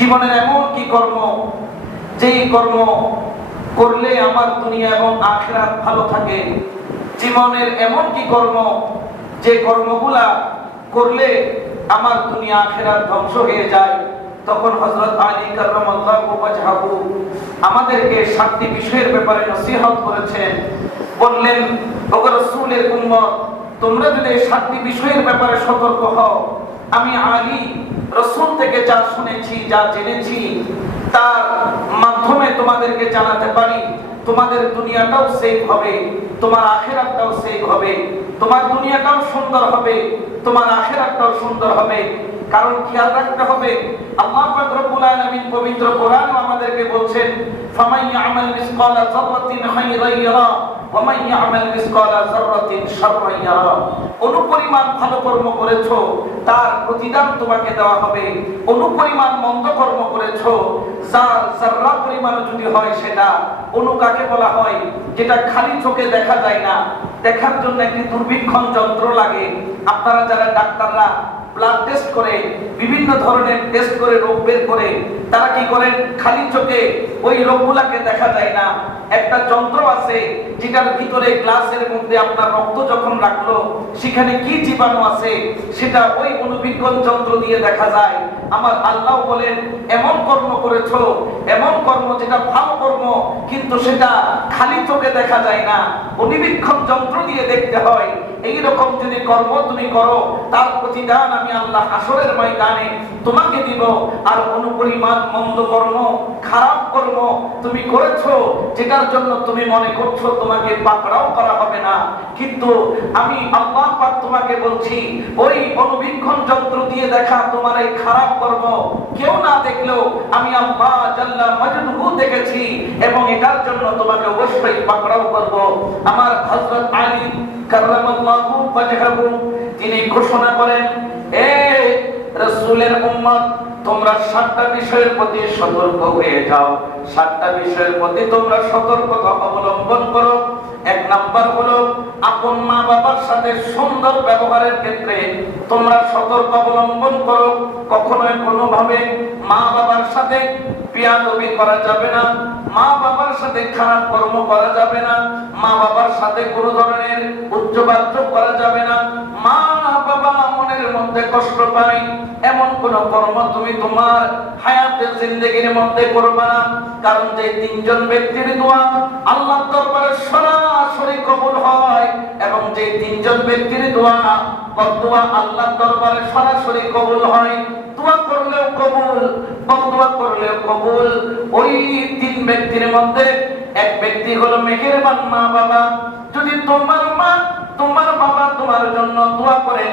জীবনের এমন কি কর্ম যেই কর্ম করলে আমার দুনিয়া এবং আখিরাত ভালো থাকে? জীবনের এমন কি কর্ম যে কর্মগুলা করলে আমার দুনিয়া আখিরাত ধ্বংস হয়ে যায়? তখন হযরত আলী কাররামাল্লাহু ওয়াজহাহু আমাদেরকে 7টি বিষয়ের ব্যাপারে নসিহত করেছেন। বললেন, ওগো রাসূলের উম্মত, তোমরা যদি 7টি বিষয়ের ব্যাপারে সতর্ক হও, আমি আলী রাসূল থেকে যা শুনেছি, যা জেনেছি, তার মাধ্যমে তোমাদেরকে জানাতে পারি, তোমাদের দুনিয়াটাও সেফ হবে, তোমার আখিরাতটাও সেফ হবে, তোমার দুনিয়াটাও সুন্দর হবে, তোমার আখিরাতটাও সুন্দর হবে। কারণ খেয়াল রাখতে হবে, আল্লাহ পাক রব্বুল আলামিন পবিত্র কোরআনে আমাদেরকে বলছেন, ফামান ইয়ামাল মিসকালা যাররাতিন খায়রান ইয়ারা ওয়া মান ইয়ামাল মিসকালা যাররাতিন শাররান ইয়ারা। অনুপরিমাণ ভালো কর্ম করেছো, তার প্রতিদান তোমাকে দেওয়া হবে। অনুপরিমাণ মন্দ কর্ম করেছো, যার যাররা পরিমাণ যদি হয় সেটা। অনু কাকে বলা হয়? যেটা খালি চোখে দেখা যায় না, দেখার জন্য একটি দূরবীক্ষণ যন্ত্র লাগে। আপনারা যারা ডাক্তাররা ব্লাড টেস্ট করে, বিভিন্ন ধরনের টেস্ট করে রোগ বের করে, তারা কি করেন? খালি চোখে ওই রোগগুলাকে দেখা যায় না। একটা যন্ত্র আছে যেটার ভিতরে গ্লাসের মধ্যে আপনার রক্ত যখন রাখলো, সেখানে কি জীবাণু আছে সেটা ওই অনুবীক্ষণ যন্ত্র দিয়ে দেখা যায়। আমার আল্লাহ বলেন, এমন কর্ম করেছো, এমন কর্ম যেটা ভালো কর্ম, কিন্তু সেটা খালি চোখে দেখা যায় না, অনুবীক্ষণ যন্ত্র দিয়ে দেখতে হয়। এই রকম যদি কর্ম তুমি করো, তার প্রতিদান আমি আল্লাহ হাসরের ময়দানে তোমাকে দিব। আর অনুপরিমাণ মন্দ কর্ম, খারাপ কর্ম তুমি করেছো, যেটার জন্য তুমি মনে করছো তোমাকে পাকড়াও করা হবে না, কিন্তু আমি আল্লাহ পাক তোমাকে বলছি, ওই অনুবীক্ষণ যন্ত্র দিয়ে দেখা তোমার এই খারাপ কর্ম কেউ না দেখলেও আমি আল্লাহ জাল্লা মাজদুহু দেখেছি, এবং এটার জন্য তোমাকে অবশ্যই পাকড়াও করব। আমার হযরত আলী কাররামাল্লাহু ওয়াজহাহু তিনি ঘোষণা করেন, এ রাসূলের উম্মত, তোমরা 7টা বিষয়ের প্রতি সতর্ক হয়ে যাও। 7টা বিষয়ের প্রতি তোমরা সতর্কতা অবলম্বন করো। 1 নাম্বার হলো, আপন মা বাবার সাথে সুন্দর ব্যবহারের ক্ষেত্রে তোমরা সতর্ক অবলম্বন করো। কখনোই কোনোভাবে মা বাবার সাথে বেয়াদবি করা যাবে না, মা বাবার সাথে খারাপ কর্ম করা যাবে না, মা বাবার সাথে কোনো ধরনের উচ্চবাচ্য করা যাবে না। মা বাবা মনের মধ্যে কষ্ট পায় এমন কোন কর্ম তুমি তোমার হায়াতের জিন্দেগির মধ্যে করবে না। কারণ যে 3জন ব্যক্তির দোয়া আল্লাহর দরবারে সরাসরি কবুল হয়, এবং যে 3জন ব্যক্তির দোয়া বদদোয়া আল্লাহর দরবারে সরাসরি কবুল হয়, দোয়া করলেও কবুল, বদদোয়া করলেও কবুল, ওই 3 ব্যক্তির মধ্যে এক ব্যক্তি হলো মেহেরবান মা বাবা। যদি তোমার মা, তোমার বাবা তোমার জন্য দোয়া করে,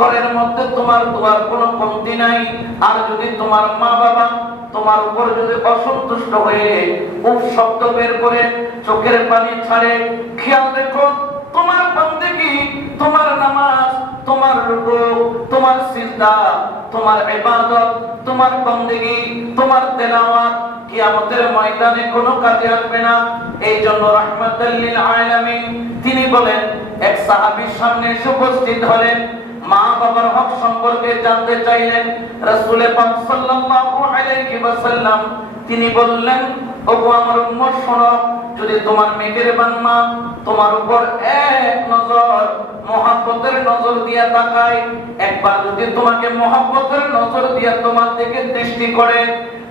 ঘরের মধ্যে তোমার দোয়ার কোনো কমতি নাই। আর যদি তোমার মা বাবা তোমার উপর যদি অসন্তুষ্ট হয়ে উফ শব্দ বের করে, চোখের পানি ছাড়ে, খেয়াল রেখো, তোমার বন্দেগী, তোমার নামাজ, তোমার রুকু, তোমার সিজদা, তোমার ইবাদত, তোমার বন্দেগী, তোমার তেলাওয়াত কিয়ামতের ময়দানে কোনো কাজে আসবে না। এই জন্য রাহমাতাল লিল আলামিন তিনি বলেন, এক সাহাবীর সামনে এসে উপস্থিত হলেন, মা বাবার হক সম্পর্কে জানতে চাইলেন। রাসূল পাক সাল্লাল্লাহু আলাইহি ওয়াসাল্লাম তিনি বললেন, ওগো আমার উম্মত শোনো, যদি তোমার মেহেরবান মা তোমার উপর এক নজর মহব্বতের নজর দিয়া তাকায়, একবার যদি তোমাকে মহব্বতের নজর দিয়া তোমার দিকে দৃষ্টি করে,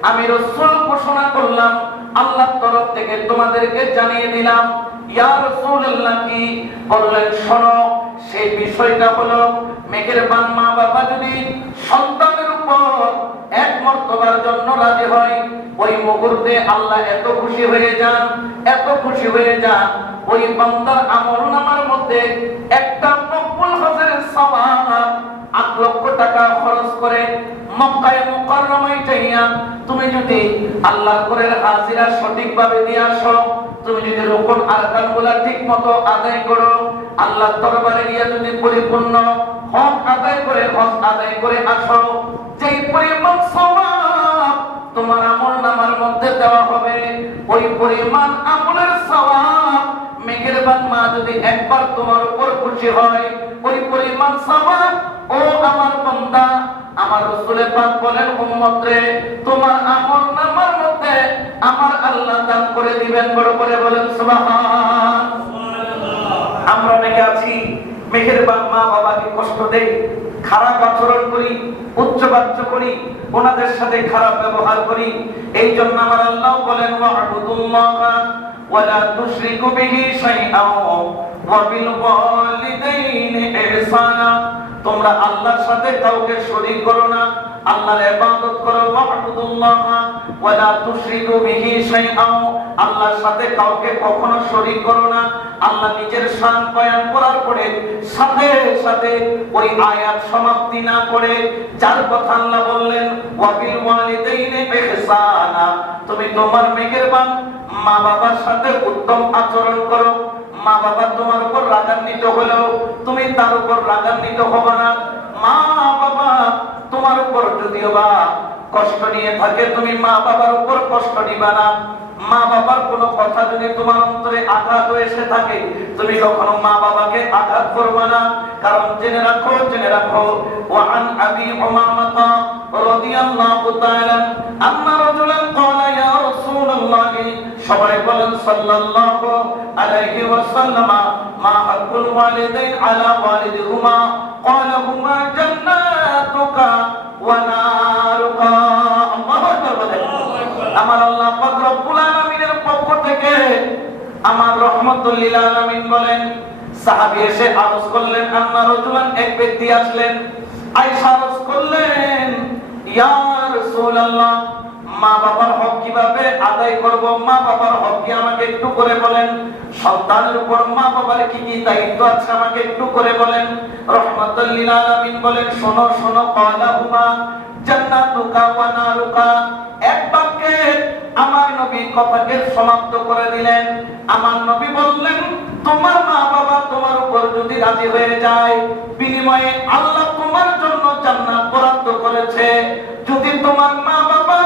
আমি রাসূল ঘোষণা করলাম, আল্লাহর তরফ থেকে তোমাদেরকে জানিয়ে দিলাম। ইয়া রাসূলুল্লাহ কি বললেন? শোনো, সেই বিষয়টা হলো, মেহেরবান মা বাবা যদি সন্তানের উপর এক মর্তবার জন্য রাজি হয়, ওই মুহূর্তে আল্লাহ এত খুশি হয়ে যান, এত খুশি হয়ে যান, ওই বান্দার আমলনামার মধ্যে একটা মকবুল হজের সওয়াব 8 লক্ষ টাকা খরচ করে মক্কায়ে মুকাররমায় যাইয়া তুমি যদি আল্লাহর ঘরের হাজিরা সঠিকভাবে দিয়ে আসো, তুমি যদি রুকুন আরকানগুলো ঠিকমতো আদায় করো, আল্লাহর দরবারে গিয়ে যদি পরিপূর্ণ হক আদায় করে আসো, যেই পরিমাণ সওয়াব তোমার আমলনামার মধ্যে দেওয়া হবে, ওই পরিমাণ আমলের সওয়াব মেহেরবান মা যদি একবার তোমার উপর খুশি হয়, ওই পরিমাণ সওয়াব ও আমার বান্দা আমার রাসূল পাক বলেন উম্মত রে তোমার আমলনামার মধ্যে আমার আল্লাহ দান করে দিবেন। বড় করে বলেন সুবহানাল্লাহ। আমরা অনেকে আছি মেহেরবান মা বাবাকে কষ্ট দেই, খারাপ আচরণ করি, উচ্চবাচ্য করি, ওনাদের সাথে খারাপ ব্যবহার করি। এই জন্য আমার আল্লাহ বলেন ওয়া'বুদুল্লাহা ওয়ালা তুশরিকু বিহি শাইআন ওয়া বিল ওয়ালিদাইনি ইহসানা। তোমরা আল্লাহর সাথে কাউকে শরীক করো না, আল্লাহর ইবাদত করো। ওয়া'বুদুল্লাহা ওয়ালা তুশরিকু বিহি শাইআন, আল্লাহর সাথে কাউকে কখনো শরীক করো না। আল্লাহ নিজের শান বয়ান করার পরে সাথে সাথে ওই আয়াত সমাপ্তি না করে যার কথা আল্লাহ বললেন ওয়া বিল ওয়ালিদাইনি ইহসানা, তুমি তোমার মেহেরবান মা বাবার সাথে উত্তম আচরণ করো। মা বাবা তোমার উপর রাগান্বিত হলেও তুমি তার উপর রাগান্বিত হবে না। মা বাবা তোমার উপর যদিও বা কষ্ট নিয়ে থাকে, তুমি মা বাবার উপর কষ্ট নিবা না। মা বাবার কোনো কথা যদি তোমার অন্তরে আঘাত এসে থাকে, তুমি কখনো মা বাবাকে আঘাত করবে না। কারণ জেনে রাখো ওয়ান আবি উমামাতা রাদিয়াল্লাহু তাআলা আন্না রাজুলান ক্বালা ইয়া রাসূলুল্লাহ, সবাই বলেন সাল্লাল্লাহু আলাইহি ওয়াসাল্লাম, মা হাক্কুল ওয়ালিদাইন আলা ওয়ালিদিহিমা ক্বালা হুমা জান্নাতুকা ওয়া নারুকা। আল্লাহু আকবার। আমার আল্লাহ পাক রব্বুল আলামিনের পক্ষ থেকে আমার রাহমাতুল লিল আলামিন বলেন, সাহাবী এসে আরজ করলেন, আন্না রাজুলান, এক ব্যক্তি আসলেন, আয়েশা আরজ করলেন, ইয়া রাসূলুল্লাহ, মা বাবার হক কিভাবে আদায় করব? মা বাবার হক কি আমাকে একটু করে বলেন। সন্তানের উপর মা বাবার কি কি দায়িত্ব আছে আমাকে একটু করে বলেন। রাহমাতুল লিল আলামিন বলেন, শোনো ক্বালা হুমা জান্নাতুকা ওয়া নারুকা। এক বাক্যে আমার নবী কথাকে সমাপ্ত করে দিলেন। আমার নবী বললেন, তোমার মা বাবা তোমার উপর যদি রাজি হয়ে যায়, বিনিময়ে আল্লাহ তোমার জন্য জান্নাত বরাদ্দ করেছে। যদি তোমার মা বাবা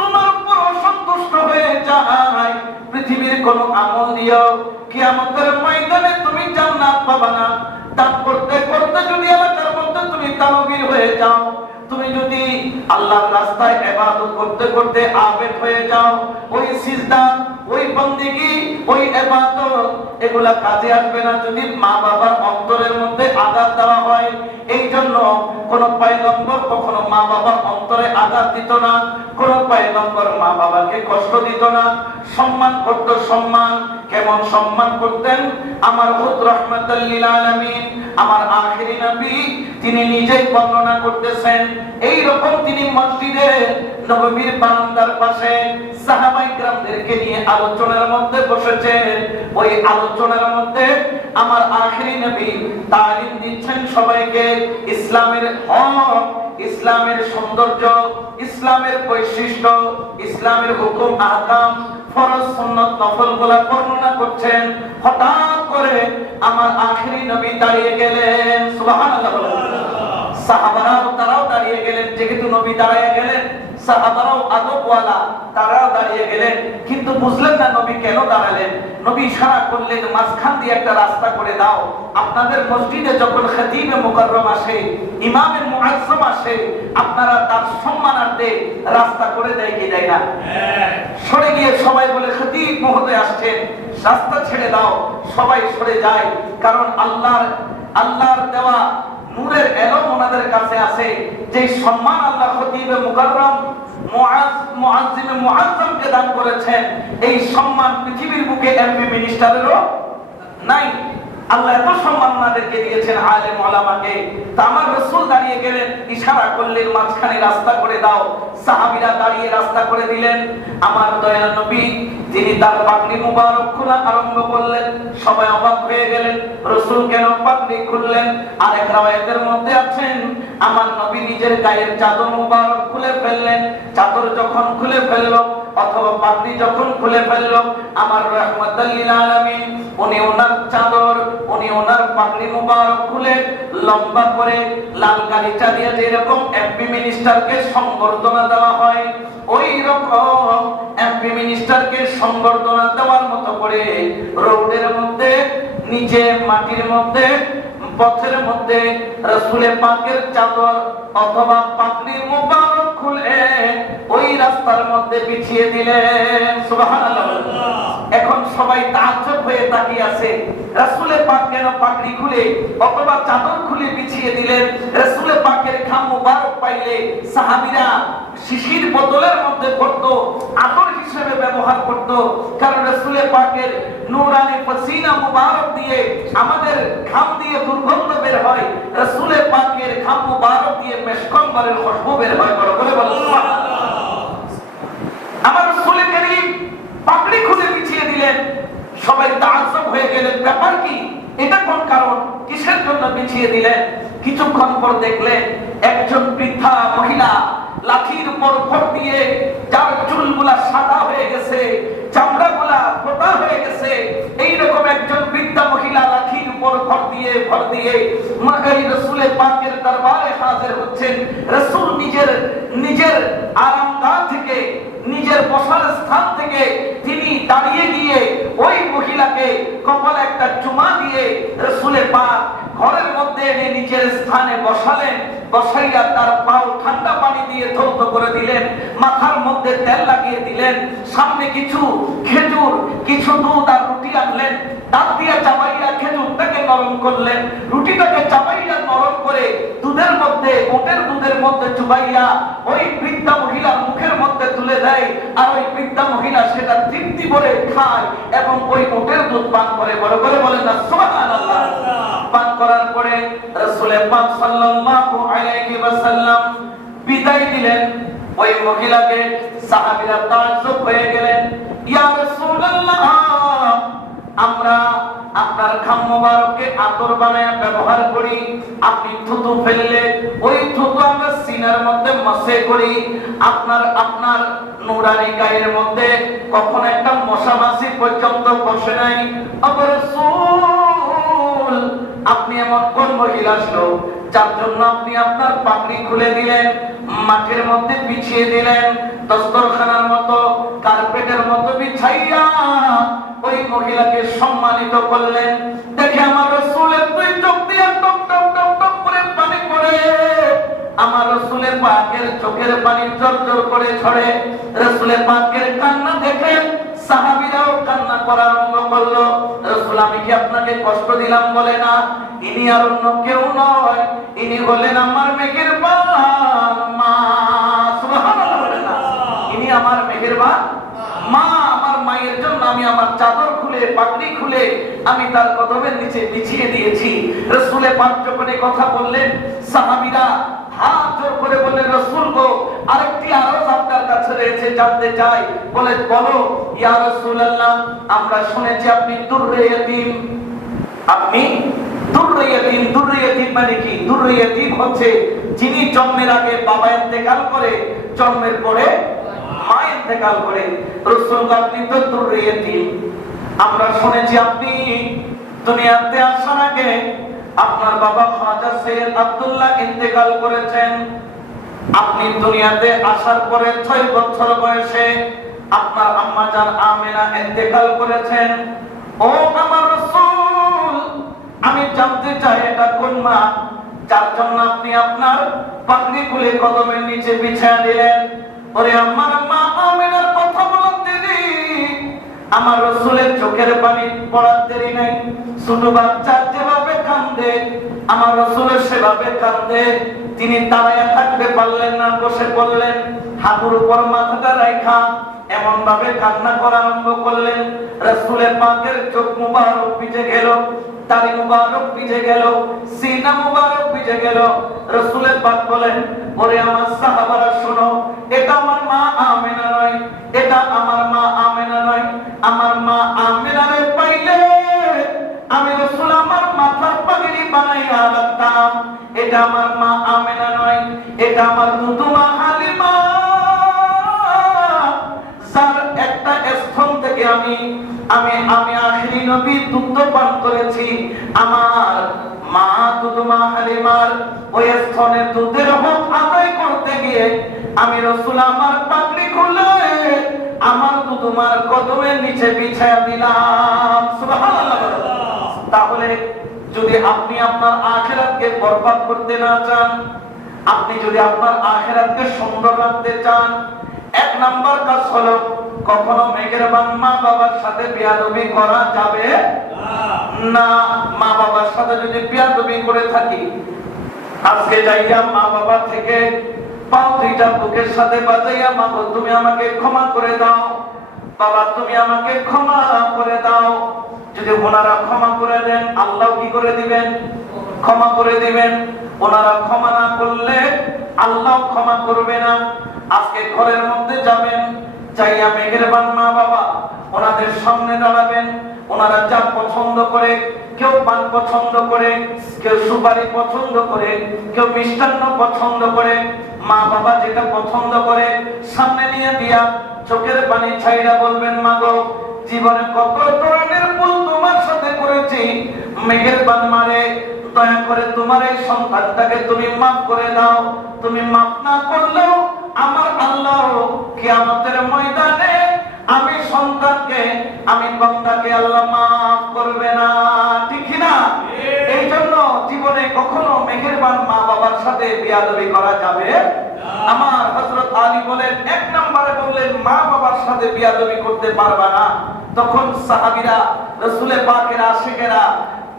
তোমার উপর অসন্তুষ্ট হয়ে যায়, পৃথিবীর কোন আমল দিও, কিয়ামতের ময়দানে তুমি জান্নাত পাবে না। দান করতে করতে যদি এলাকার মধ্যে তুমি তানবীর হয়ে যাও, তুমি যদি আল্লাহর রাস্তায় ইবাদত করতে করতে আবেদ হয়ে যাও, ওই সিজদা, ওই বন্দেগী, ওই ইবাদত এগুলা কাজে আসবে না যদি মা বাবার অন্তরের মধ্যে আঘাত দেওয়া হয়। এই জন্য কোন পয়গম্বর কখনো মা বাবার অন্তরে আঘাত দিত না, কোন পয়গম্বর মা বাবাকে কষ্ট দিত না, সম্মান করত। সম্মান কেমন সম্মান করতেন আমার হুদ রাহমাতুল লিল আলামিন, আমার আখেরি নবী, তিনি নিজেই বর্ণনা করতেছেন। এই রকম তিনি মসজিদে নববীর বারান্দার পাশে সাহাবায়ে কিরামদেরকে নিয়ে আলোচনার মধ্যে বসেছেন। ওই আলোচনার মধ্যে আমার আখেরি নবী তালিম দিচ্ছেন সবাইকে ইসলামের হক, ইসলামের সৌন্দর্য, ইসলামের বৈশিষ্ট্য, ইসলামের হুকুম আহকাম, ফরজ সুন্নাত নফলগুলা বর্ণনা করছেন। হঠাৎ করে আমার আখেরি নবী দাঁড়িয়ে গেলেন। সুবহানাল্লাহ। সাহাবারাও তারাও দাঁড়িয়ে গেলেন। যেহেতু নবী দাঁড়িয়ে গেলেন, সাহাবারাও আদবওয়ালা তারাও দাঁড়িয়ে গেলেন। কিন্তু বুঝলেন না নবী কেন দাঁড়ালেন। নবী ইশারা করলেন, মাঝখান দিয়ে একটা রাস্তা করে দাও। আপনাদের মসজিদে যখন খতিবে মুকাররম আসে, ইমামে মুআজ্জম আসে, আপনারা তার সম্মানার্থে রাস্তা করে দেয় কি দেয় না? সরে গিয়ে সবাই বলে, খতিব মহোদয় আসছেন, রাস্তা ছেড়ে দাও। সবাই সরে যায়, কারণ আল্লাহর দেওয়া নূরের এলম ওনাদের কাছে আছে। যে সম্মান আল্লাহ খতিবে মুকাররম মুআজ্জিমে মুআজ্জমকে দান করেছেন, এই সম্মান পৃথিবীর বুকে এমপি মিনিস্টারেরও নাই। আল্লাহ এত সম্মান ওনাদেরকে দিয়েছেন, আলেম ওলামাকে। তা আমার রাসূল দাঁড়িয়ে গেলেন, ইশারা করলেন মাঝখানে রাস্তা করে দাও। সাহাবীরা দাঁড়িয়ে রাস্তা করে দিলেন। আমার দয়াল নবী তিনি তার পাগড়ি মুবারক খোলা আরম্ভ করলেন। সবাই অবাক হয়ে গেলেন, রাসূল কেন পাগড়ি খুললেন? আরেক রাওয়ায়াতের মধ্যে আছেন, আমার নবী নিজের গায়ের চাদর মুবারক খুলে ফেললেন। চাদর যখন খুলে ফেললো অথবা পাগড়ি যখন খুলে ফেললো, আমার রাহমাতুল লিল আলামিন উনি ওনার চাদর, উনি ওনার পাগড়ি মুবারক খুলে লম্বা করে লাল গালিচা দিয়ে যেরকম এমপি মিনিস্টারকে সংবর্ধনা দেওয়া হয়, ওই রকম এমপি মিনিস্টারকে সংবর্ধনা দেওয়ার মতো করে রোডের মধ্যে, নিচে মাটির মধ্যে, পথের মধ্যে রাসূলের পাকের চাদর অথবা পাগড়ি রাস্তার মধ্যে বিছিয়ে দিলেন। সুবহানাল্লাহ। এখন সবাই তাজ্জব হয়ে তাকিয়ে আছে, রাসূল পাক কেন পাগড়ি খুলে অথবা চাদর খুলে বিছিয়ে দিলেন? রাসূল পাকের ঘাম মুবারক পাইলে সাহাবীরা শিশির বোতলের মধ্যে পড়তো, আতর হিসেবে ব্যবহার করত। কারণ রাসূল পাকের নূরানি পসিনা মুবারক দিয়ে আমাদের ঘাম দিয়ে দুর্গন্ধ বের হয়, রাসূল পাকের ঘাম মুবারক দিয়ে মেশকম্বরের খুশবু বের হয়। বড় করে বলো সুবহানাল্লাহ। আমার রাসূল করিম পাগড়ি খুলে বিছিয়ে দিলেন, সবাই তাজ্জব হয়ে গেলেন, ব্যাপার কি? এটা কোন কারণ? কিসের জন্য বিছিয়ে দিলেন? কিছুক্ষণ পর দেখলেন একজন বৃদ্ধা মহিলা লাঠির উপর ভর দিয়ে, যার চুলগুলা সাদা হয়ে গেছে, চামড়াগুলা মোটা হয়ে গেছে, এইরকম একজন বৃদ্ধা মহিলা লাঠির উপর ভর দিয়ে এই রাসূল পাকের দরবারে হাজির হচ্ছেন। রাসূল নিজের আরামগাহ থেকে, নিজের বসার স্থান থেকে তিনি দাঁড়িয়ে গিয়ে ওই মহিলাকে কপালে একটা চুমা দিয়ে রাসূল পাক ঘরের মধ্যে এনে নিজের স্থানে বসালেন। বসাইয়া তার পাও ঠান্ডা পানি দিয়ে ধৌত করে দিলেন, মাথার মধ্যে তেল লাগিয়ে দিলেন, সামনে কিছু খেজুর, কিছু দুধ আর রুটি আনলেন, দাঁত দিয়ে চাবাইয়া খেজুরটাকে নরম করলেন, রুটিটাকে চাবাইয়া নরম করে দুধের মধ্যে, ওটের দুধের মধ্যে চুবাইয়া ওই বৃদ্ধা মহিলার মুখের মধ্যে তুলে দেয়। আর ওই বৃদ্ধা মহিলা সেটা তৃপ্তি করে খায় এবং ওই ওটের দুধ পান করে। বড় করে বলেন না সুবহানাল্লাহ। পান করার পরে রাসূল পাক সাল্লাল্লাহু আলাইহি ওয়াসাল্লাম বিদায় দিলেন ওই মহিলাকে। সাহাবীরা তাজ্জব হয়ে গেলেন, ইয়া রাসূলুল্লাহ, আমরা আপনার ঘাম মোবারককে আতর বানায় ব্যবহার করি, আপনি থুতু ফেললে ওই থুতু আমরা সিনার মধ্যে মসে করি, আপনার নূরানি গায়ের মধ্যে কখনো একটা মশা মাছি পর্যন্ত বসে নাই। আবার রাসূল, আপনি এমন কোন মহিলা আসলো যার জন্য আপনি আপনার পাগড়ি খুলে দিলেন, মাটির মধ্যে বিছিয়ে দিলেন, দস্তরখানার মতো কার্পেটের মতো বিছাইয়া ওই মহিলাকে সম্মানিত করলেন? দেখে আমার রাসূলের দুই চোখ দিয়ে টপ টপ টপ টপ করে পানি পড়ে। আমার রাসূলের পাকের চোখের পানি ঝরঝর করে ঝরে। রাসূলের পাকের কান্না দেখে সাহাবীরাও কান্না করা আরম্ভ করলো। রাসূল, আমি কি আপনাকে কষ্ট দিলাম? বলে না, ইনি আর অন্য কেউ নয়, ইনি হলেন আমার মেহেরবান মা। সুবহানাল্লাহ। বলে না, ইনি আমার মেহেরবান মা। আমার মায়ের জন্য আমি আমার চাদর খুলে, পাগড়ি খুলে আমি তার কদমের নিচে বিছিয়ে দিয়েছি। রাসূল পাক যখন এই কথা বললেন, সাহাবীরা হাত জোর করে বললেন, রাসূল গো, আরেকটি আরজ আপনার কাছে রয়েছে, জানতে চাই। বলে, বলো। ইয়া রাসূলুল্লাহ, আমরা শুনেছি আপনি দুররে ইয়তীম। আপনি দুররে ইয়তীম। দুররে ইয়তীম মানে কি? দুররে ইয়তীম হচ্ছে যিনি জন্মের আগে বাবা ইন্তেকাল করে, জন্মের পরে মা ইন্তেকাল করে। রাসূল, আপনি তো দুররে ইয়তীম। আমরা শুনেছি আপনি দুনিয়াতে আসার আগে আপনার বাবা খাজা সৈয়দ আব্দুল্লাহ ইন্তেকাল করেছেন। আপনি দুনিয়াতে আসার পরে 6 বছর বয়সে আপনার আম্মা জান আমিনা ইন্তেকাল করেছেন। ও আমার রাসূল, আমি জানতে চাই এটা কোন মা যার জন্য আপনি আপনার পাগড়ি খুলে কদমের নিচে বিছিয়ে দিলেন? ওরে আমার মা আমিনার কথা বলতে দেরি, আমার রাসূলের চোখের পানি পড়ার দেরি নাই। ছোট বাচ্চা যেভাবে কাঁদে, আমার রাসূলের সেভাবে কাঁদে। তিনি দাঁড়ায় থাকতে পারলেন না, বসে পড়লেন, হাঁটুর উপর মাথাটা রাখা এমন ভাবে কান্না করা আরম্ভ করলেন। রাসূলের পাকের চোখ মুবারক ভিজে গেল, দাড়ি মুবারক ভিজে গেল, সিনা মুবারক ভিজে গেল। রাসূলের পাক বলেন, ওরে আমার সাহাবারা শোনো, এটা আমার মা আমিনা নয়, এটা আমার মা আমিনা নয়। আমার মা আমিনারে পাইলে আমি রাসূল আমার মাথার পাগড়ি বানাইয়া রাখতাম। এটা আমার মা আমিনা নয়, এটা আমার দুধুমা হালিমা, যার একটা স্তন থেকে আমি আখিরি নবীর দুধ পান করেছি। আমার মা দুধুমা হালিমার ওই স্তনের দুধের হক আদায় করতে গিয়ে আমি রাসূল আমার পাগড়ি খুলে আমার দুধুমার কদমের নিচে বিছায়া দিলাম। সুবহানাল্লাহ। তাহলে যদি আপনি আপনার আখিরাতকে বরবাদ করতে না চান, আপনি যদি আপনার আখিরাতকে সুন্দর রাখতে চান, এক নাম্বার কাজ হলো কখনো মেহেরবান মা বাবার সাথে বেয়াদবি করা যাবে না। মা বাবার সাথে যদি বেয়াদবি করে থাকি, আজকে যাইয়া মা বাবা থেকে পাও দুইটা বুকের সাথে বাজাইয়া, মা গো তুমি আমাকে ক্ষমা করে দাও, বাবা তুমি আমাকে ক্ষমা করে দাও। যদি ওনারা ক্ষমা করে দেন, আল্লাহ কি করে দিবেন? ক্ষমা করে দিবেন। ওনারা ক্ষমা না করলে আল্লাহ ক্ষমা করবে না। আজকে ঘরের মধ্যে যাবেন, চাইয়া মেহেরবান মা বাবা ওনাদের সামনে দাঁড়াবেন। ওনারা যা পছন্দ করে, কেউ পান পছন্দ করে, কেউ সুপারি পছন্দ করে, কেউ মিষ্টান্ন পছন্দ করে, মা বাবা যেটা পছন্দ করে সামনে নিয়ে দিয়া চোখের পানি ছাইরা বলবেন, মা গো জীবনে কত ধরনের ভুল তোমার সাথে করেছি, মেহেরবান মারে দয়া করে তোমার এই সন্তানটাকে তুমি মাফ করে দাও। তুমি মাফ না করলেও আমার আল্লাহ কিয়ামতের ময়দানে আমি সন্তানকে, আমি বান্দাকে আল্লাহ মাফ করবে না, ঠিক না? এই জন্য জীবনে কখনো মেহেরবান মা বাবার সাথে বেয়াদবি করা যাবে। আমার হযরত আলী বলেন, এক নম্বরে বললেন মা বাবার সাথে বেয়াদবি করতে পারবা না। তখন সাহাবীরা, রাসূল পাকের আশিকেরা,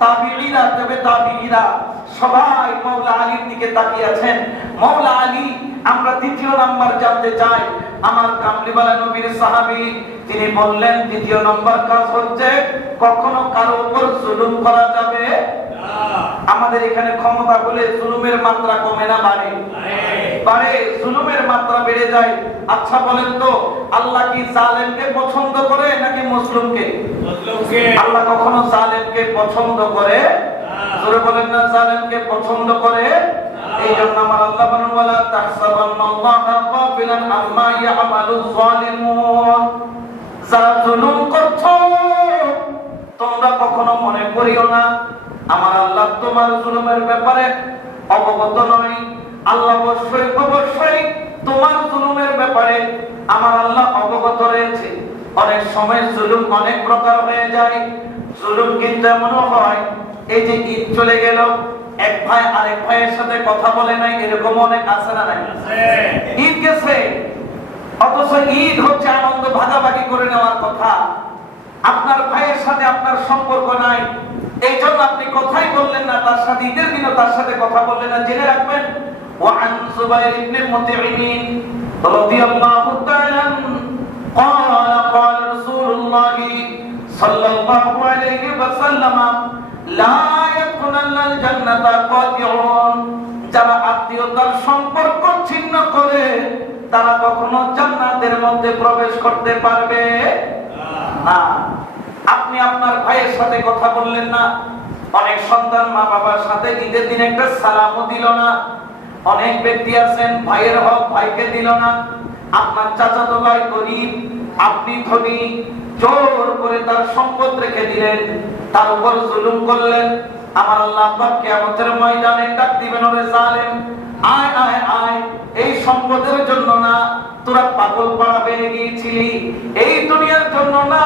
তাবিঈরা, তবে তাবিঈরা সবাই মাওলা আলীর দিকে তাকিয়ে আছেন। মাওলা আলী, আমরা দ্বিতীয় নাম্বার জানতে চাই। আমার কামলিওয়ালা নবীর সাহাবী তিনি বললেন, দ্বিতীয় নাম্বার কাজ হচ্ছে কখনো কারো উপর জুলুম করা যাবে না। আমাদের এখানে ক্ষমতা বলে জুলুমের মাত্রা কমে না, বাড়ে? বাড়ে, জুলুমের মাত্রা বেড়ে যায়। আচ্ছা বলেন তো, আল্লাহ কি জালেমকে পছন্দ করে নাকি মুসলিমকে? মুসলিমকে। আল্লাহ কখনো জালেমকে পছন্দ করে? জোরে বলেন না, জালেমকে পছন্দ করে। এই জন্য আমার আল্লাহ বলেন, ওয়ালা তাহসাবান্নাল্লাহা গাফিলান আম্মা ইয়ামালুয যালিমুন। যারা জুলুম করছো তোমরা কখনো মনে করিও না আমার আল্লাহ তোমার জুলুমের ব্যাপারে অবগত নয়। আল্লাহ অবশ্যই তোমার জুলুমের ব্যাপারে আমার আল্লাহ অবগত রয়েছে। অনেক সময় জুলুম অনেক প্রকার হয়ে যায়। জুলুম কিন্তু এমনও হয়, এই যে ঈদ চলে গেল, এক ভাই আরেক ভাইয়ের সাথে কথা বলে নাই, এরকম অনেক আছে না নাই? ঈদ গেছে, অথচ ঈদ হচ্ছে আনন্দ ভাগাভাগি করে নেওয়ার কথা। আপনার ভাইয়ের সাথে আপনার সম্পর্ক নাই, এই জন্য আপনি কথাই বললেন না তার সাথে, ঈদের দিনও তার সাথে কথা বললেন না। জেনে রাখবেন, ওয়ান জুবাইর ইবনে মুতঈমিন রাদিয়াল্লাহু তাআলা قال قال رسول الله صلى الله عليه وسلم لا يدخلن الجنة قاطعون। যারা আত্মীয়তার সম্পর্ক ছিন্ন করে তারা কখনো জান্নাতের মধ্যে প্রবেশ করতে পারবে না। আপনি আপনার ভাইয়ের সাথে কথা বললেন না, অনেক সন্তান মা বাবার সাথে ঈদের দিন একটা সালামও দিল না। অনেক ব্যক্তি আছেন ভাইয়ের হক ভাইকে দিল না। আপনার চাচাতো ভাই গরিব, আপনি ধনী, জোর করে তার সম্পদ রেখে দিলেন, তার উপর জুলুম করলেন। আমার আল্লাহ পাক কিয়ামতের ময়দানে ডাক দিবেন, ওরে জালেম, আয় আয় আয়, এই সম্পদের জন্য না তোরা পাগল পাড়া বেড়ে গিয়েছিলি, এই দুনিয়ার জন্য না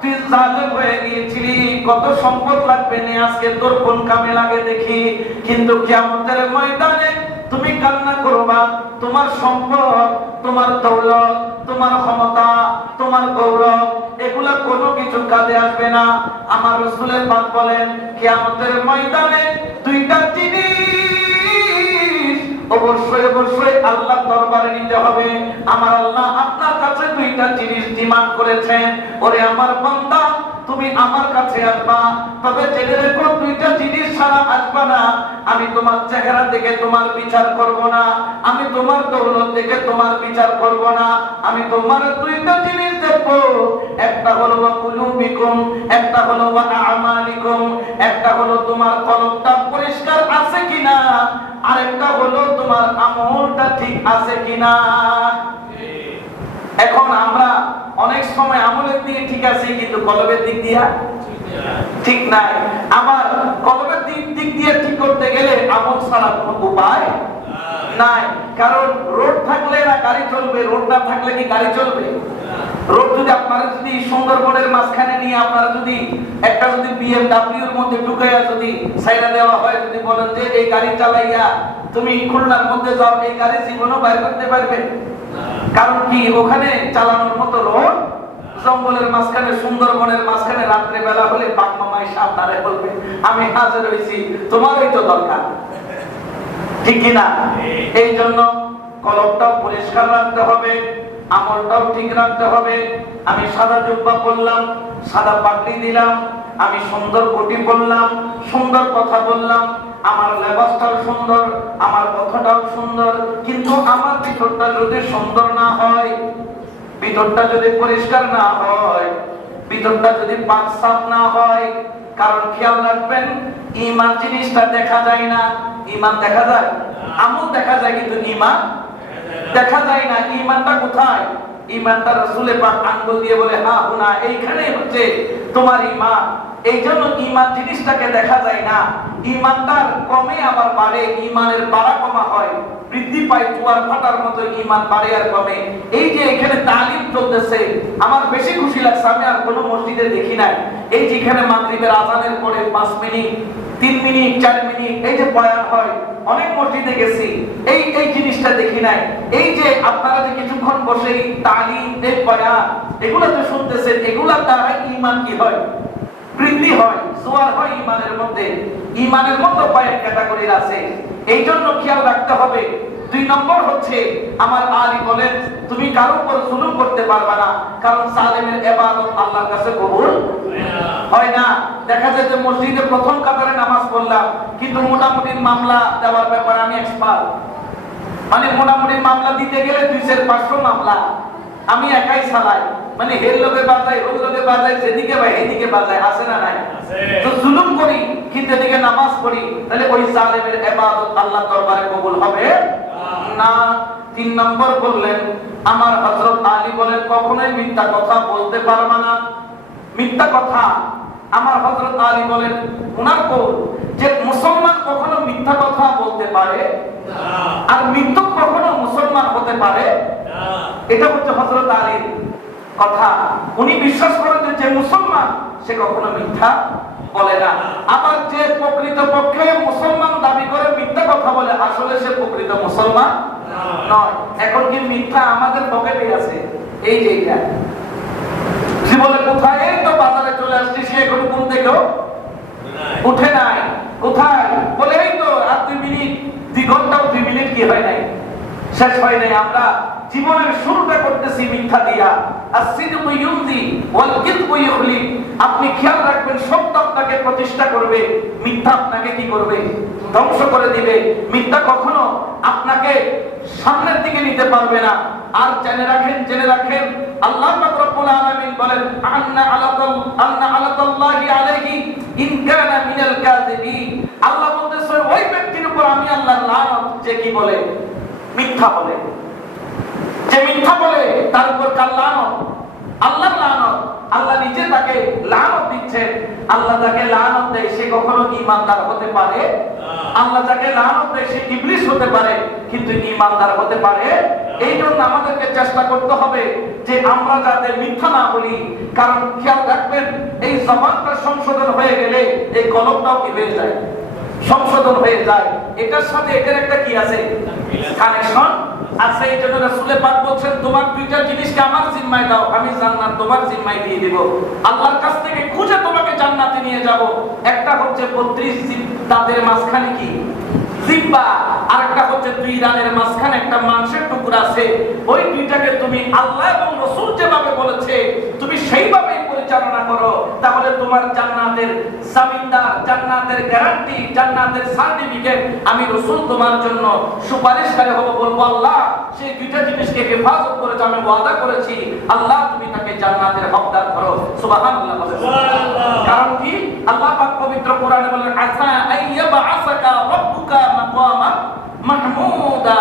তুই জালেম হয়ে গিয়েছিলি। কত সম্পদ লাগবে নে, আজকে তোর কোন কামে লাগে দেখি। কিন্তু কিয়ামতের ময়দানে তুমি কান্না করবা, তোমার সম্পদ, তোমার দৌলত, তোমার ক্ষমতা, তোমার গৌরব, এগুলা কোনো কিছু কাজে আসবে না। আমার রাসূলের পাক বলেন, কিয়ামতের ময়দানে দুইটা জিনিস অবশ্যই আল্লাহর দরবারে নিতে হবে। আমার আল্লাহ আপনার কাছে দুইটা জিনিস ডিমান্ড করেছেন, ওরে আমার বান্দা তুমি আমার কাছে আসবা, তবে জেনে রেখো দুইটা জিনিস ছাড়া আসবা না। আমি তোমার চেহারা দেখে তোমার বিচার করব না, আমি তোমার দৌলত দেখে তোমার বিচার করব না, আমি তোমার দুইটা জিনিস দেখব। একটা হলো কুলুবিকুম, একটা হলো আমালিকুম, একটা হলো তোমার কলবটা পরিষ্কার আছে কিনা, আরেকটা হলো তোমার আমলটা ঠিক আছে কিনা। এখন আমরা অনেক সময় আমলের দিকে ঠিক আছে, কিন্তু কলবের দিক দিয়ে ঠিক নাই। আবার কলবের দিক দিয়ে ঠিক করতে গেলে আমল ছাড়া কোনো উপায় নাই। কারণ রোড থাকলে না গাড়ি চলবে, রোড না থাকলে কি গাড়ি চলবে? রোড যদি আপনারা যদি সুন্দরবনের মাঝখানে নিয়ে আপনারা যদি একটা যদি বিএমডব্লিউর মধ্যে ঢুকাইয়া যদি সাইডা দেওয়া হয়, যদি বলেন যে এই গাড়ি চালাইয়া তুমি খুলনার মধ্যে যাও, এই গাড়ি জীবনও বাইর করতে পারবে? কারণ কি ওখানে চালানোর মতো রোড, জঙ্গলের মাঝখানে, সুন্দরবনের মাঝখানে রাত্রে বেলা হলে বাঘ মামাই সাবধানে বলবে আমি হাজির হয়েছি, তোমারই তো দরকার, ঠিক কিনা? এই জন্য কলমটাও পরিষ্কার রাখতে হবে, আমলটাও ঠিক রাখতে হবে। আমি সাদা জুব্বা পরলাম, সাদা পাগড়ি দিলাম, আমি সুন্দর কোটি পরলাম, সুন্দর কথা বললাম, আমার লেবাসটাও সুন্দর, আমার কথাটাও সুন্দর, কিন্তু আমার ভিতরটা যদি সুন্দর না হয়, ভিতরটা যদি পরিষ্কার না হয়, ভিতরটা যদি পাক সাফ না হয়, কারণ খেয়াল রাখবেন ঈমান জিনিসটা দেখা যায় না। ঈমান দেখা যায়, আমল দেখা যায়, কিন্তু ঈমান দেখা যায় না। ঈমানটা কোথায়? ঈমানটা রাসূলে পাক আঙ্গুল দিয়ে বলে হা হুনা, এইখানেই হচ্ছে তোমার ঈমান। এই জন্য ঈমান জিনিসটাকে দেখা যায় না। ঈমানটার কমে আবার বাড়ে, ঈমানের বাড়া কমা হয়, বৃদ্ধি পায়, জোয়ার ফাটার মতো ঈমান বাড়ে আর কমে। এই যে এখানে তালিম চলতেছে, আমার বেশি খুশি লাগছে, আমি আর কোনো মসজিদে দেখি নাই এই যে এখানে মাগরিবের আযানের পরে 5 মিনিট, 3 মিনিট, 4 মিনিট এই যে বয়ান হয়, অনেক মসজিদে গেছি, এই জিনিসটা দেখি নাই। এই যে আপনারা যে কিছুক্ষণ বসে তালিম, এই বয়ান, এগুলো তো শুনতেছেন, এগুলোর দ্বারা ঈমান কি হয়? বৃদ্ধি হয়, জোয়ার হয় ঈমানের মধ্যে। ঈমানের মধ্যে কয়েক ক্যাটাগরির আছে, এই জন্য খেয়াল রাখতে হবে। 2 নম্বর হচ্ছে আমার আলী বলেন তুমি কারো উপর জুলুম করতে পারবে না, কারণ জালেমের ইবাদত আল্লাহর কাছে কবুল হয় না। দেখা যায় যে মসজিদে প্রথম কাতারে নামাজ পড়লাম, কিন্তু মোটামুটি মামলা দেওয়ার ব্যাপারে আমি এক্সপার্ট, মানে মোটামুটি মামলা দিতে গেলে 200-500 মামলা আমি একাই চালাই, মানে হের লোকে বাজাই, ওই লোকে বাজাই, যেদিকে ভাই এদিকে বাজাই, আছে না নাই? তো জুলুম করি কিন্তু এদিকে নামাজ পড়ি, তাহলে ওই জালেমের ইবাদত আল্লাহর দরবারে কবুল হবে না। 3 নম্বর বললেন আমার হযরত আলী বলেন কখনোই মিথ্যা কথা বলতে পারবে না। মিথ্যা কথা আমার হযরত আলী বলেন উনার কল যে মুসলমান কখনো মিথ্যা কথা বলতে পারে না, আর মিথ্যক কখনো মুসলমান হতে পারে না। এটা হচ্ছে হযরত আলীর কথা। উনি বিশ্বাস করেন যে মুসলমান সে কখনো মিথ্যা বলে না। আবার যে প্রকৃত পক্ষে মুসলমান দাবি করে মিথ্যা কথা বলে, আসলে সে প্রকৃত মুসলমান নয়। এখন কি মিথ্যা আমাদের পকেটে আছে? এই যে এটা জীবনে কোথায়, এই তো বাজারে চলে আসছি, সে এখন কোন থেকে উঠে নাই, কোথায় বলে এই তো আর 2 মিনিট, 2 ঘন্টাও 2 মিনিট কি হয় নাই, শেষ হয় নাই। আমরা জীবনের শুরুটা করতেছি মিথ্যা দিয়া। as-sidqu yumdi wal kidbu yukhli। আপনি খেয়াল রাখবেন সত্য আপনাকে প্রতিষ্ঠা করবে, মিথ্যা আপনাকে কি করবে? ধ্বংস করে দিবে। মিথ্যা কখনো আপনাকে সামনের দিকে নিতে পারবে না। আর জেনে রাখেন আল্লাহ পাক রব্বুল আলামিন বলেন আন্না আলাতাল্লাহি আলাইহি ইন কানা মিনাল কাযিবিন। আল্লাহ বলতেছেন ওই ব্যক্তির উপর আমি আল্লাহর লানত, যে কি বলে? মিথ্যা বলে। যে মিথ্যা বলে তার উপর কার লানত? আল্লাহর লানত। আল্লাহ নিজে তাকে লানত দিচ্ছেন। আল্লাহ তাকে লানত দেয়, সে কখনো ঈমানদার হতে পারে না। আল্লাহ তাকে লানত দেয়, সে ইবলিস হতে পারে, কিন্তু ঈমানদার হতে পারে। এই জন্য আমাদেরকে চেষ্টা করতে হবে যে আমরা যাতে মিথ্যা না বলি। কারণ খেয়াল রাখবেন এই জবানটা সংশোধন হয়ে গেলে এই কলমটাও কি হয়ে যায়? সংশোধন হয়ে যায়। এটার সাথে এটার একটা কি আছে? কানেকশন আছে। এই জন্য রাসূল পাক বলেন তোমার 2টা জিনিসকে আমার জিম্মায় দাও, আমি জান্নাত তোমার জিম্মায় দিয়ে দেব। আল্লাহর কাছ থেকে খুঁজে তোমাকে জান্নাতে নিয়ে যাব। একটা হচ্ছে 32 দাঁতের মাঝখানে কি জিহ্বা, আরেকটা হচ্ছে 2 রানের মাঝখানে একটা মাংসের টুকরা আছে। ওই 2টাকে তুমি আল্লাহ এবং রাসূল যেভাবে বলেছে তুমি সেইভাবেই পরিচালনা করো, তাহলে তোমার জান্নাতের জামিনদার, জান্নাতের গ্যারান্টি, জান্নাতের সার্টিফিকেট আমি রাসূল তোমার জন্য সুপারিশকারী হব। বলবো আল্লাহ সেই 2টা জিনিসকে হেফাজত করেছে, আমি ওয়াদা করেছি, আল্লাহ তুমি তাকে জান্নাতের হকদার করো। সুবহানাল্লাহ। কারণ কি? আল্লাহ পাক পবিত্র কোরআনে বলেন আসা আইয়াবআসাকা রাব্বুকা মাকামান মাহমুদা।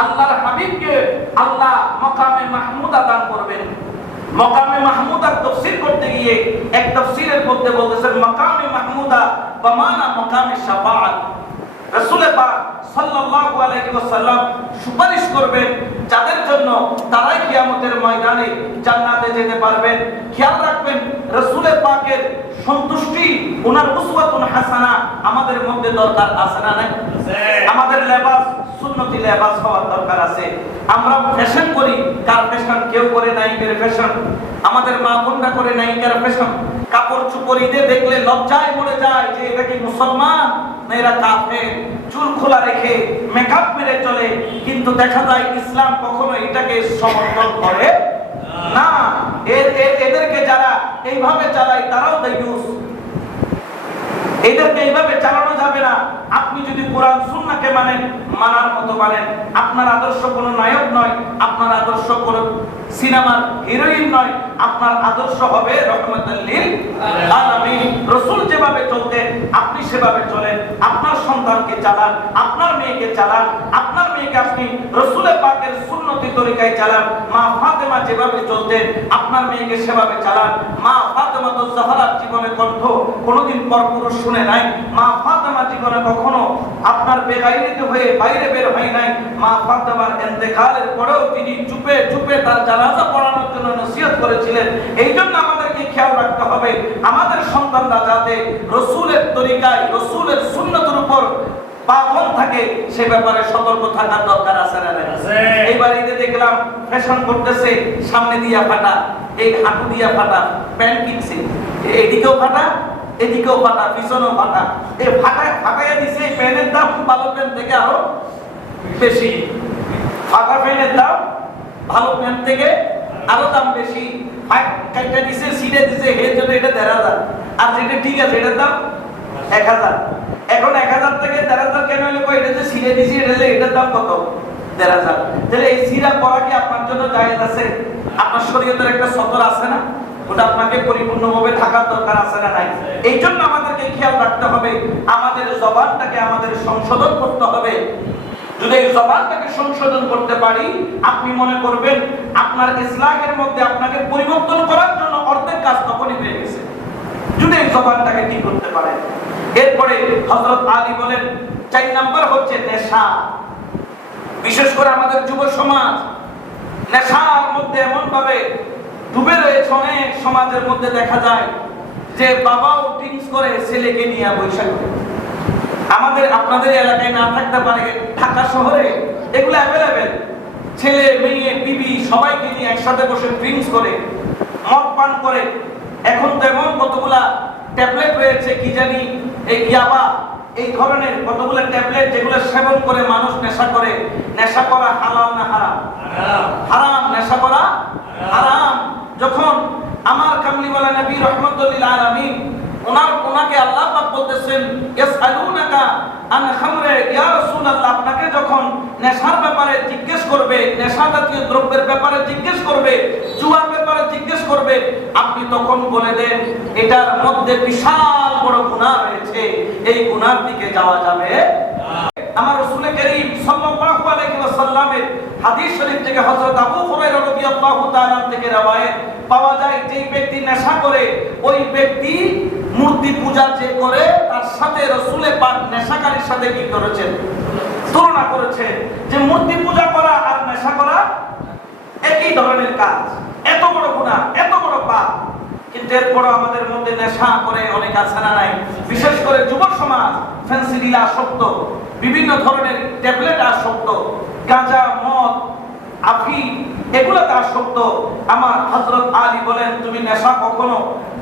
আল্লাহর হাবিবকে আল্লাহ মাকামে মাহমুদা দান করবেন। মাকামে মাহমুদার তাফসীর করতে গিয়ে এক তাফসীরের মধ্যে বলতেছেন মাকামে মাহমুদা বামানা মাকামে শাফাআত। রাসূল পাক সাল্লাল্লাহু আলাইহি ওয়াসাল্লাম সুপারিশ করবেন যাদের জন্য তারাই কিয়ামতের ময়দানে জান্নাতে যেতে পারবেন। খেয়াল রাখবেন রাসূল পাকের সন্তুষ্টি, ওনার উসওয়াতুন হাসানা আমাদের মধ্যে দরকার আছে না নাই? আমাদের লেবাস সুন্নতি লেবাস হওয়ার দরকার আছে। আমরা ফ্যাশন করি, কার ফ্যাশন? কেউ করে নায়িকের ফ্যাশন, আমাদের মা বোনরা করে নায়িকার ফ্যাশন। কাপড় চোপড় ঈদে দেখলে লজ্জায় পড়ে যায় যে এটা কি মুসলমান না এরা কাফের। চুল খোলা রেখে মেকআপ মেরে চলে, কিন্তু দেখা যায় ইসলাম কখনো এটাকে সমর্থন করে না। এদেরকে যারা এইভাবে চালায় তারাও দায়ুস। এদেরকে এইভাবে চালানো যাবে না। আপনি যদি কোরআন সুন্নাহকে মানেন, মানার মতো মানেন, আপনার আদর্শ কোনো নায়ক নয়, আপনার আদর্শ কোনো সিনেমার হিরোইন নয়, আপনার আদর্শ হবে রাহমাতুল লিল আলামিন। রাসূল যেভাবে চলতেন আপনি সেভাবে চলেন। আপনার সন্তানকে চালান, আপনার মেয়েকে চালান, আপনার মেয়েকে আপনি রাসূলের পাকের সুন্নতি তরিকায় চালান। মা ফাতেমা যেভাবে চলতেন আপনার মেয়েকে সেভাবে চালান। মা ফাতেমা তো জাহরার জীবনে কণ্ঠ কোনোদিন পরপুরুষ শুনে নাই। মা ফাতেমা জীবনে কখনো আপনার বেগাইরিতে হয়ে বাইরে বের হয় নাই। মা ফাতেমার ইন্তেকালের পরেও তিনি চুপে চুপে তার জানাজা পড়ানোর জন্য নসিহত করেছিলেন। এই জন্য আমাদেরকে খেয়াল রাখতে হবে আমাদের সন্তানরা যাতে রাসূলের তরিকায়, রাসূলের সুন্নতের উপর পাবন থাকে, সে ব্যাপারে সতর্ক থাকার দরকার আছে না? এইবার ঈদে দেখলাম ফ্যাশন করতেছে, সামনে দিয়া ফাটা, এই হাঁটু দিয়া ফাটা, প্যান্ট কিনছে, এদিকেও ফাটা এদিকেও ফাটা, পিছনেও ফাটা। এই ফাটাইয়া দিছে। প্যান্টের দাম ভালো প্যান্ট থেকে আরো বেশি, ফাটা প্যান্টের দাম ভালো প্যান্ট থেকে আরো দাম বেশি। কাইটা দিছে, সিরে দিছে, এর জন্য এটা ১,৫০০। আর যেটা ঠিক আছে এটার দাম ১,০০০। এখন ১,০০০ থেকে ১,৫০০ কেন হলো? এটা যে সিরে দিছি এটার দাম কত? ১,৫০০। তাহলে এই সিরা পরা কি আপনার জন্য জায়েজ আছে? আপনার শরীয়তের একটা সতর আছে না? ওটা আপনাকে পরিপূর্ণভাবে থাকার দরকার আছে না? নাই। এই জন্য আমাদেরকে খেয়াল রাখতে হবে আমাদের জবানটাকে আমাদের সংশোধন করতে হবে। যদি এই জবানটাকে সংশোধন করতে পারি, আপনি মনে করবেন আপনার ইসলামের মধ্যে আপনাকে পরিবর্তন করার জন্য অর্ধেক কাজ তখনই হয়ে গেছে, যদি এই জবানটাকে ঠিক করতে পারেন। এরপরে হযরত আলী বলেন ৪ নাম্বার হচ্ছে নেশা। বিশেষ করে আমাদের যুব সমাজ নেশার মধ্যে এমন ভাবে ডুবে রয়েছে। অনেক সমাজের মধ্যে দেখা যায় যে বাবাও ড্রিঙ্কস করে ছেলেকে নিয়ে বৈশাখ করে। আমাদের আপনাদের এলাকায় না থাকতে পারে, ঢাকা শহরে এগুলো অ্যাভেলেবেল। ছেলে মেয়ে বিবি সবাইকে নিয়ে একসাথে বসে ড্রিঙ্কস করে, মদ পান করে। এখন তো এমন কতগুলা ট্যাবলেট রয়েছে, কি জানি এই ইয়াবা, এই ধরনের কতগুলো ট্যাবলেট যেগুলো সেবন করে মানুষ নেশা করে। নেশা করা হালাল না হারাম? হারাম। নেশা করা হারাম। যখন আমার কামলিওয়ালা নবী রাহমাতুল লিল আলামিন ওনাকে আল্লাহ পাক বলতেছেন ইয়াসআলুনাকা আন খামরে, ইয়া রাসূলুল্লাহ, আপনাকে যখন নেশার ব্যাপারে জিজ্ঞেস করবে, নেশা জাতীয় দ্রব্যের ব্যাপারে জিজ্ঞেস করবে, জুয়ার ব্যাপারে জিজ্ঞেস করবে, আপনি তখন বলে দেন এটার মধ্যে বিশাল বড় গুনাহ রয়েছে, এই গুনাহর দিকে যাওয়া যাবে না। আমার রাসূল করিম সাল্লাল্লাহু আলাইহি ওয়াসাল্লামের হাদিস শরীফ থেকে হযরত আবু হুরায়রা রাদিয়াল্লাহু তাআলা থেকে রওয়ায়াত পাওয়া যায়, যেই ব্যক্তি নেশা করে ওই ব্যক্তি মূর্তি পূজা যে করে তার সাথে রাসূলে পাক নেশাকারীর সাথে কি করেছেন? তুলনা করেছেন যে মূর্তি পূজা করা আর নেশা করা একই ধরনের কাজ। এত বড় গুনাহ, এত বড় পাপ। কিন্তু এরপরও আমাদের মধ্যে নেশা করে অনেক আছে না? নাই। বিশেষ করে যুব সমাজ ফেন্সিডিলে আসক্ত, বিভিন্ন ধরনের ট্যাবলেট আসক্ত, গাঁজা, মদ, আফিম এগুলোতে আসক্ত। আমার হযরত আলী বলেন তুমি নেশা কখনো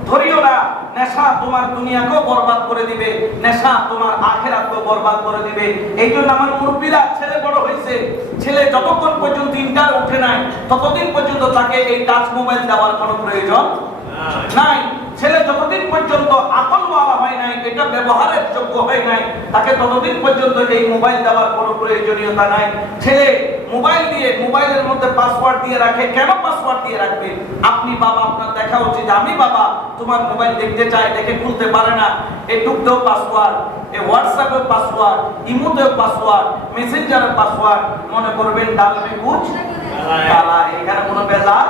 ধরিও না। নেশা তোমার দুনিয়াকেও বরবাদ করে দিবে, নেশা তোমার আখিরাতকেও বরবাদ করে দিবে। এই জন্য আমার মুরব্বিরা, ছেলে বড় হয়েছে, ছেলে যতক্ষণ পর্যন্ত ইন্টার উঠে নাই ততদিন পর্যন্ত তাকে এই টাচ মোবাইল দেওয়ার কোনো প্রয়োজন নাই। ছেলে যতদিন পর্যন্ত আকলওয়ালা হয় নাই, এটা ব্যবহারের যোগ্য হয় নাই, তাকে ততদিন পর্যন্ত এই মোবাইল দেওয়ার কোনো প্রয়োজনীয়তা নাই। ছেলে মোবাইল দিয়ে মোবাইলের মধ্যে পাসওয়ার্ড দিয়ে রাখে, কেন পাসওয়ার্ড দিয়ে রাখবে? আপনি বাবা, আপনার দেখা উচিত আমি বাবা তোমার মোবাইল দেখতে চাই, দেখে খুলতে পারে না, এই টুকতেও পাসওয়ার্ড, এই হোয়াটসঅ্যাপের পাসওয়ার্ড, ইমোতেও পাসওয়ার্ড, মেসেঞ্জারের পাসওয়ার্ড। মনে করবেন ডাল মে কুছ কালা, এখানে কোনো বেজাল